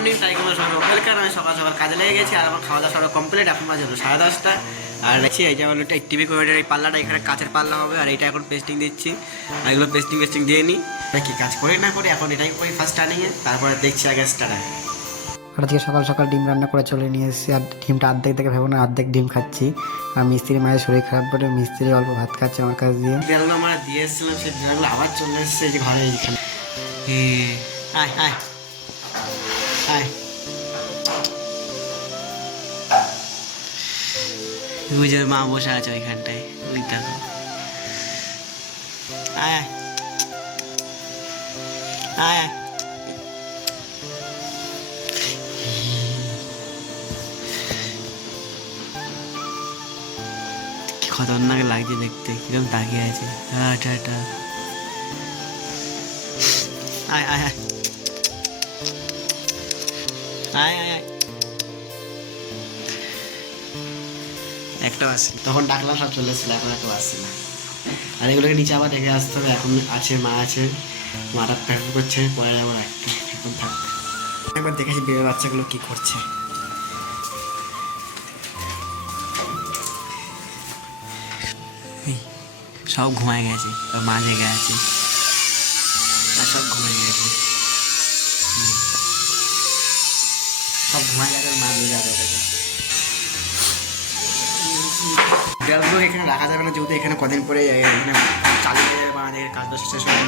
Morning টাইমে সবাই welcome. আমি সকাল সকাল কাজে লেগে গেছি আর আমার খাওয়া দাওয়া সব কমপ্লিট। এখন বাজে হলো 10:30। আর দেখছি এই যে হলো টিভি কোভিডের এই পাল্লাটা, এখানে কাঁচের পাল্লা হবে আর এটা এখন পেস্টিং দিচ্ছি। আর এগুলো পেস্টিং দিয়ে নিই, কি কাজ করি না করি এখন এটাই করি ফার্স্ট টার্নিংয়ে, তারপরে দেখছি আগে স্টার্টার। আর আজকে সকাল সকাল ডিম রান্না করে চলে নিয়ে এসেছি। আর ডিমটা অর্ধেক থেকে ভেবো না, অর্ধেক ডিম খাচ্ছি। আর মিস্ত্রি মায়ের শরীর খারাপ বলে মিস্ত্রি অল্প ভাত খাচ্ছে আমার কাছ দিয়ে। বিড়ালগুলো আমরা দিয়ে এসেছিলাম, সেই বিড়ালগুলো আবার চলে এসেছে এই যে ঘরে এইখানে। আয় আয় আয়, বুঝে মা বসে আছে ওইখানটায়, ওই দেখো। আয় আয় আয়, কি খতরনাক লাগছে দেখতে, কিরকম তাকিয়ে আছে। টাটা, আয় আয় আয় আয় আয় আয়। একটাও আসছে, তখন ডাকলাম সব চলে এসেছিল, এখন একটাও আসছে না। আর এগুলোকে নিচে আবার রেখে আসতে হবে। এখন আছে মা আছে, মাটা প্যাকেট করছে, পরে যাবো রাখতে। এখন থাক, একবার দেখেছি বিড়াল বাচ্চাগুলো কি করছে। সব ঘুমায় গেছে, মা জেগে আছে আর সব ঘুমায় গেছে, সব ঘুমায় গেছে, মা জেগে আছে। বিড়ালগুলো এখানে রাখা যাবে না, যেহেতু এখানে কদিন পরে এখানে চালিয়ে যাবে বা আমাদের কাজ বাজ শেষ হবে,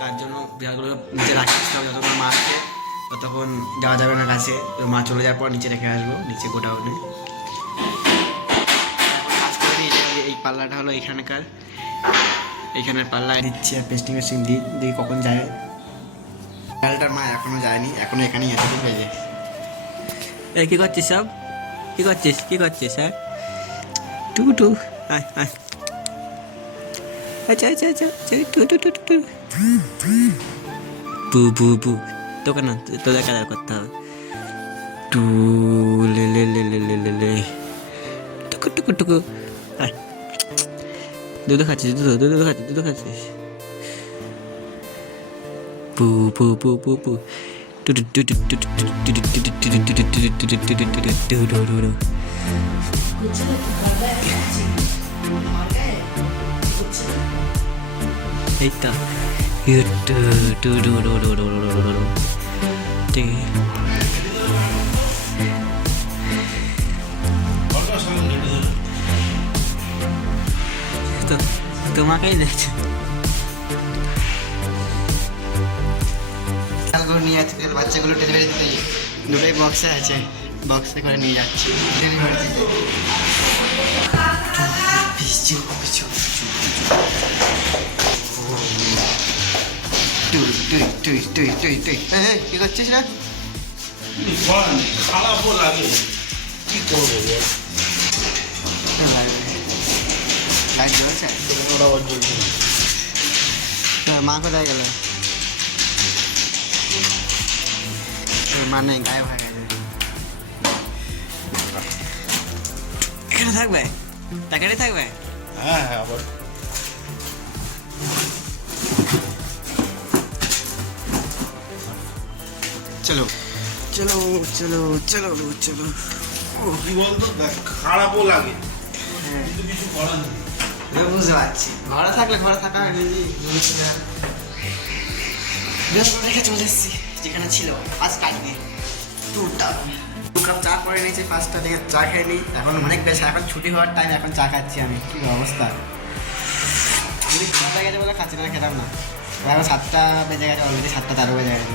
তার জন্য বিড়ালগুলো নিচে রাখতে হবে। যতক্ষণ মা আসছে ততক্ষণ যাওয়া যাবে না কাছে, মা চলে যাওয়ার পর নিচে রেখে আসবো, নিচে গোটা ওঠে। কাজ করে নিই। এই পাল্লাটা হলো এখানকার, এইখানের পাল্লা দিচ্ছি আর পেস্টিং দিই কখন যায়। বিড়ালটার মা এখনো যায়নি, এখনো এখানেই আছে। ঠিক আছে, এই কী করছিস সব, কি করছিস হ্যাঁ? টু আয় আয়, আচ্ছা আচ্ছা আচ্ছা, টু বু তোকে না, তোদের কাজ করতে হবে। টু লে লে লে লে লে লে লে, টুকু আয়। দুধ খাচ্ছিস, দুধ খাচ্ছিস। পু পু পু পু পু এই তো তোমাকেই দেখছে। নিয়ে যাচ্ছে বাচ্চাগুলো ডেলিভারি দিতে, দুটোই বক্সে আছে, বক্সে করে নিয়ে যাচ্ছি ডেলিভারি দিতে। কি করছিস না? খারাপও লাগে, কি করবো? লাইট জ্বলছে, মা কোথায় গেল? মানে গায়ে হয়ে গেছে। এখানে থাকবে, প্যাকেটে থাকবে। হ্যাঁ হ্যাঁ, আবার চলো চলো চলো চলো চলো। কি বলতো, খারাপও লাগে, হ্যাঁ কিন্তু কিছু করার নেই। বুঝতে পারছি, ঘরে থাকলে ঘরে থাকা রেখে চলে এসেছি যেখানে ছিল। আজ কাজ নেই, 2 কাপ চা করে নিয়েছি, 5টা দিকে চা খেয়ে নিই। এখন অনেক বেশি, এখন ছুটি হওয়ার টাইম, এখন চা খাচ্ছি আমি। কী অবস্থা, যদি খাওয়া গেছে বলে খাচ্ছি না, খেতাম না। এখন 7টা বেজে গেছে অলরেডি, 7টা 13 বেজে গেছে।